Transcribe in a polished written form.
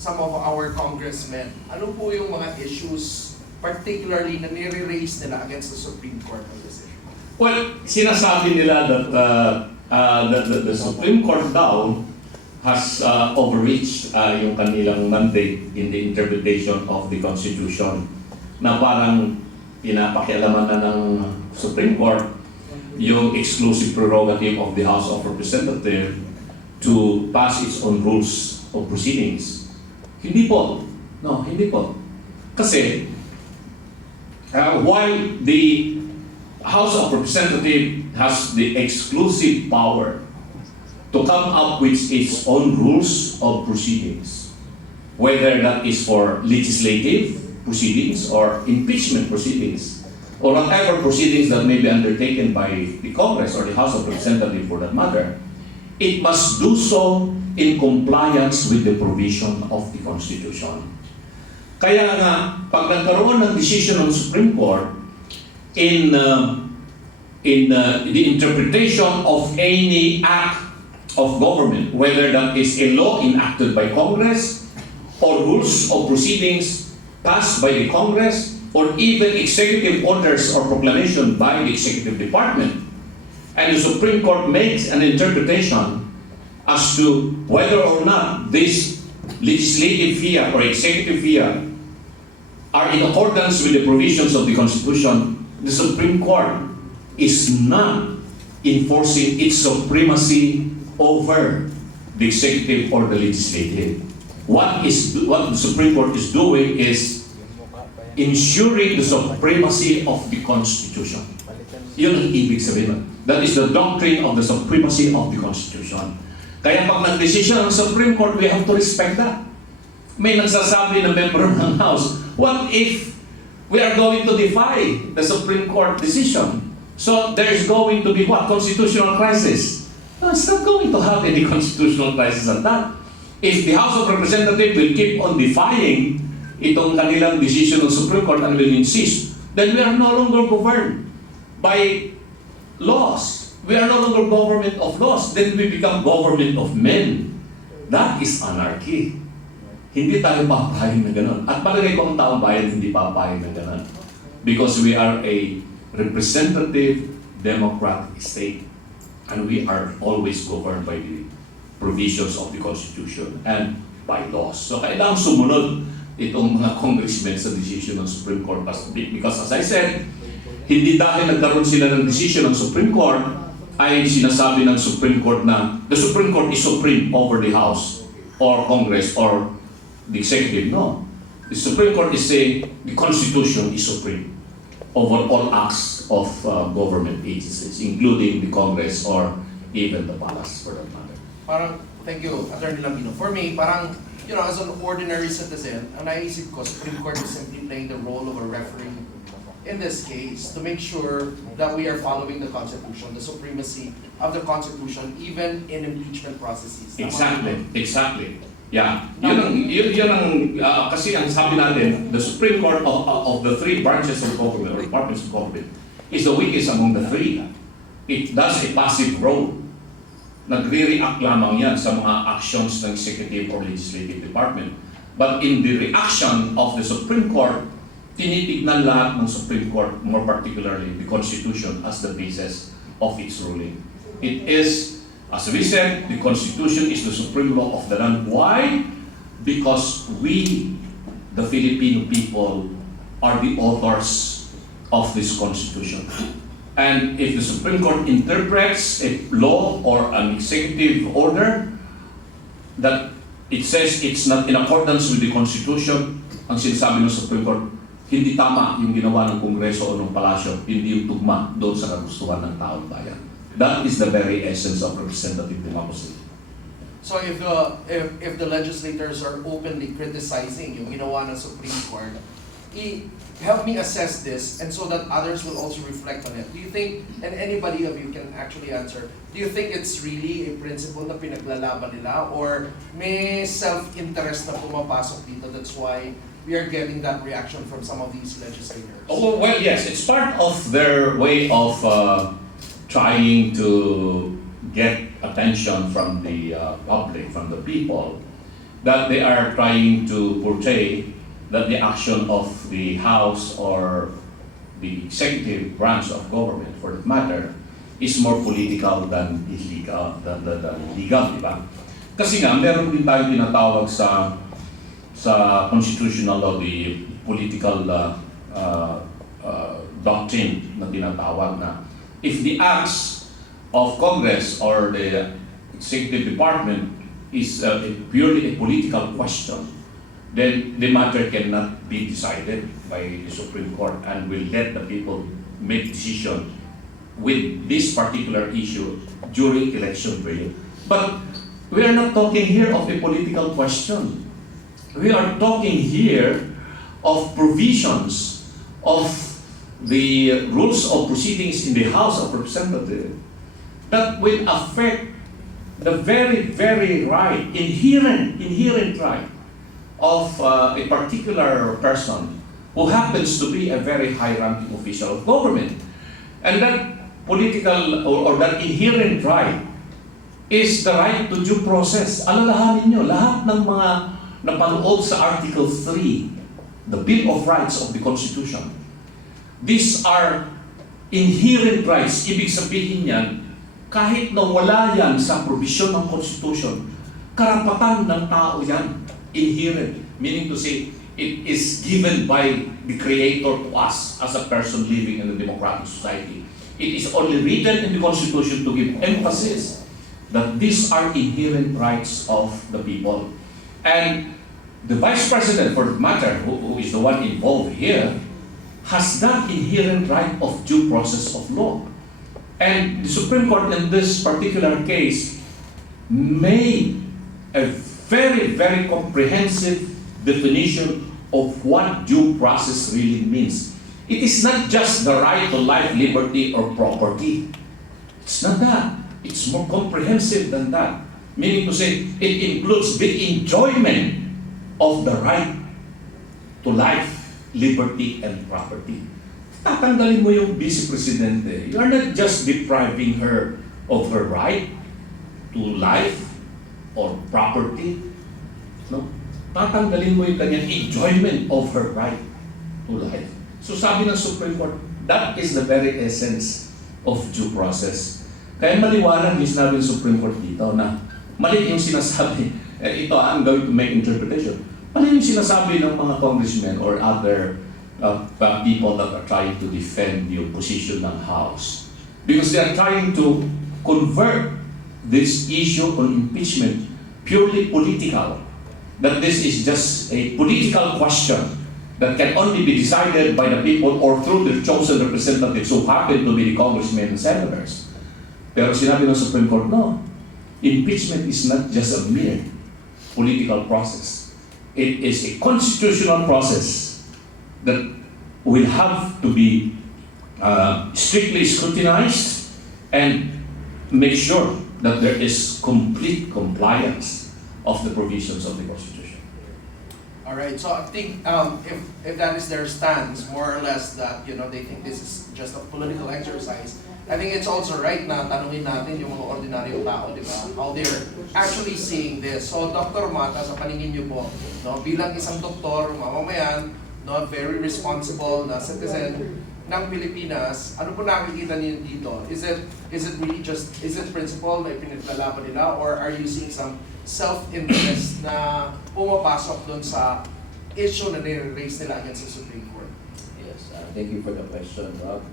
some of our congressmen. Ano po yung mga issues particularly na nire-raise nila against the Supreme Court on this issue? Well, sinasabi nila that the Supreme Court daw has overreached yung kanilang mandate in the interpretation of the Constitution, na parang pinapakialaman na ng Supreme Court yung exclusive prerogative of the House of Representatives to pass its own rules of proceedings. Hindi po. No, hindi po. Kasi, while the House of Representatives has the exclusive power to come up with its own rules of proceedings, whether that is for legislative proceedings or impeachment proceedings, or whatever proceedings that may be undertaken by the Congress or the House of Representatives for that matter, it must do so in compliance with the provision of the Constitution. Kaya nga, pag nagkaroon ng decision ng Supreme Court in the interpretation of any act of government, whether that is a law enacted by Congress or rules of proceedings passed by the Congress or even executive orders or proclamation by the executive department, and the Supreme Court makes an interpretation as to whether or not this legislative via or executive via are in accordance with the provisions of the Constitution, the Supreme Court is not enforcing its supremacy over the executive or the legislative. What the Supreme Court is doing is ensuring the supremacy of the Constitution. Yun ang ibig sabihin. That is the doctrine of the supremacy of the Constitution. Kaya pag nag-desisyon ang Supreme Court, we have to respect that. May nagsasabi na member ng House, what if we are going to defy the Supreme Court decision? So there's going to be what? Constitutional crisis. No, it's not going to have any constitutional crisis at that. If the House of Representatives will keep on defying itong kanilang decision ng Supreme Court and will insist, then we are no longer governed by laws. We are no longer government of laws. Then we become government of men. That is anarchy. Hindi tayo papayag na gano'n. At palagay ko ang taong bayan hindi papayag na gano'n. Because we are a representative democratic state. And we are always governed by the provisions of the Constitution and by laws. So kailangan sumunod itong mga congressmen sa decision ng Supreme Court. Because as I said, hindi dahil nagkaroon sila ng decision ng Supreme Court, ay sinasabi ng Supreme Court na the Supreme Court is supreme over the House or Congress or the Executive. No. The Supreme Court is saying the Constitution is supreme over all acts of government agencies, including the Congress or even the Palace for that matter. Parang, thank you, Attorney Lambino. For me, parang, you know, as an ordinary citizen, ang naisip ko, Supreme Court is simply playing the role of a referee in this case to make sure that we are following the Constitution, the supremacy of the Constitution, even in impeachment processes. Exactly. Yeah. Kasi ang sabi natin, the Supreme Court of the three branches of government or departments of government is the weakest among the three. It does a passive role. Nagre-react lamang yan sa mga actions ng executive or legislative department. But in the reaction of the Supreme Court, tinitignan lahat ng Supreme Court, more particularly the Constitution, as the basis of its ruling. It is, as we said, the Constitution is the supreme law of the land. Why? Because we, the Filipino people, are the authors of this Constitution. And if the Supreme Court interprets a law or an executive order that it says it's not in accordance with the Constitution, ang sinasabi ng Supreme Court, hindi tama yung ginawa ng Kongreso o ng Palasyo, hindi yung tugma doon sa kagustuhan ng taong bayan. That is the very essence of representative democracy. So if the legislators are openly criticizing yung ginawa ng Supreme Court, help me assess this and so that others will also reflect on it. Do you think, and anybody of you can actually answer, do you think it's really a principle na pinaglalaban nila or may self-interest na pumapasok dito? That's why we are getting that reaction from some of these legislators. Oh, well, yes, it's part of their way of trying to get attention from the public, from the people, that they are trying to portray that the action of the House or the executive branch of government, for that matter, is more political than illegal, than legal, di ba? Kasi nga, meron din tayong tinatawag sa constitutional law, the political doctrine na tinatawag na if the acts of Congress or the executive department is purely a political question, then the matter cannot be decided by the Supreme Court and will let the people make decision with this particular issue during election period. But we are not talking here of a political question. We are talking here of provisions of the rules of proceedings in the House of Representatives that will affect the very, very right, inherent right of a particular person who happens to be a very high-ranking official of government. And that political or that inherent right is the right to due process. Alalahanin nyo, lahat ng mga napaloob sa Article 3, the Bill of Rights of the Constitution, these are inherent rights. Ibig sabihin yan, kahit na wala yan sa provision ng Constitution, karapatan ng tao yan, inherent. Meaning to say, it is given by the Creator to us as a person living in a democratic society. It is only written in the Constitution to give emphasis that these are inherent rights of the people. And the Vice President, for that matter, who is the one involved here, has that inherent right of due process of law. And the Supreme Court in this particular case made a very, very comprehensive definition of what due process really means. It is not just the right to life, liberty, or property. It's not that. It's more comprehensive than that. Meaning to say, it includes the enjoyment of the right to life, liberty, and property. Tatanggalin mo yung Vice Presidente. You are not just depriving her of her right to life or property. No? Tatanggalin mo yung kanyang enjoyment of her right to life. So sabi ng Supreme Court, that is the very essence of due process. Kaya maliwanag yung sinabi ng Supreme Court dito na mali yung sinasabi, ito I'm going to make interpretation, mali yung sinasabi ng mga congressmen or other people that are trying to defend the opposition ng House. Because they are trying to convert this issue on impeachment purely political. That this is just a political question that can only be decided by the people or through their chosen representatives who happen to be the congressmen and senators. Pero sinabi ng Supreme Court, no. Impeachment is not just a mere political process. It is a constitutional process that will have to be strictly scrutinized and make sure that there is complete compliance of the provisions of the Constitution. All right, so I think if that is their stance, more or less that they think this is just a political exercise, I think it's also right na tanungin natin yung mga ordinaryong tao, di ba? How they're actually seeing this. So Dr. Mata, sa paningin niyo po, bilang isang doktor, mamamayan, very responsible na citizen ng Pilipinas, ano po nakikita niyo dito? Is it really just, is it principle na ipinaglalaban nila, or are you seeing some self-interest na pumapasok doon sa issue na nire-raise nila against the Supreme Court? Yes, thank you for the question, Rob.